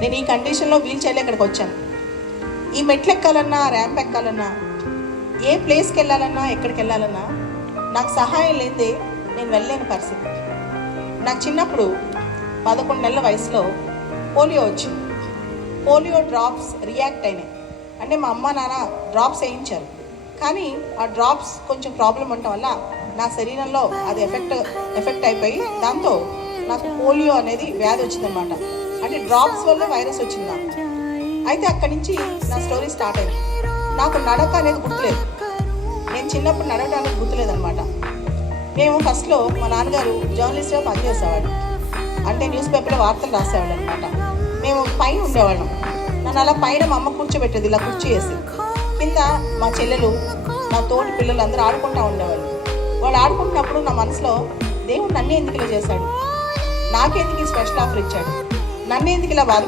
నేను ఈ కండిషన్లో వీల్ చైర్లో ఇక్కడికి వచ్చాను. ఈ మెట్లు ఎక్కాలన్నా, ర్యాంప్ ఎక్కాలన్నా, ఏ ప్లేస్కి వెళ్ళాలన్నా, ఎక్కడికి వెళ్ళాలన్నా నాకు సహాయం లేదే నేను వెళ్ళలేని పరిస్థితి. నాకు చిన్నప్పుడు 11 నెలల వయసులో పోలియో వచ్చింది. పోలియో డ్రాప్స్ రియాక్ట్ అయినాయి. అంటే మా అమ్మ నాన్న డ్రాప్స్ వేయించారు, కానీ ఆ డ్రాప్స్ కొంచెం ప్రాబ్లం ఉండటం వల్ల నా శరీరంలో అది ఎఫెక్ట్ అయిపోయి దాంతో నాకు పోలియో అనేది వ్యాధి వచ్చిందనమాట. అంటే డ్రాప్స్ వల్ల వైరస్ వచ్చింది నాకు. అయితే అక్కడి నుంచి నా స్టోరీ స్టార్ట్ అయింది. నాకు నడక అనేది గుర్తులేదు. నేను చిన్నప్పుడు నడవడానికి గుర్తులేదనమాట. మేము ఫస్ట్లో మా నాన్నగారు జర్నలిస్ట్గా పనిచేసేవాడు. అంటే న్యూస్ పేపర్లో వార్తలు రాసేవాళ్ళు అనమాట. మేము పైన ఉండేవాళ్ళం. నన్ను అలా పైన మా అమ్మ కూర్చోబెట్టేది, ఇలా కుర్చీ వేసి. కింద మా చెల్లెలు, నా తోటి పిల్లలు అందరూ ఆడుకుంటూ ఉండేవాళ్ళు. వాళ్ళు ఆడుకుంటున్నప్పుడు నా మనసులో దేవుడు నన్ను ఎందుకు ఇలా చేశాడు, నాకెందుకు ఈ స్పెషల్ ఆఫర్ ఇచ్చాడు, నన్ను ఎందుకు ఇలా బాధ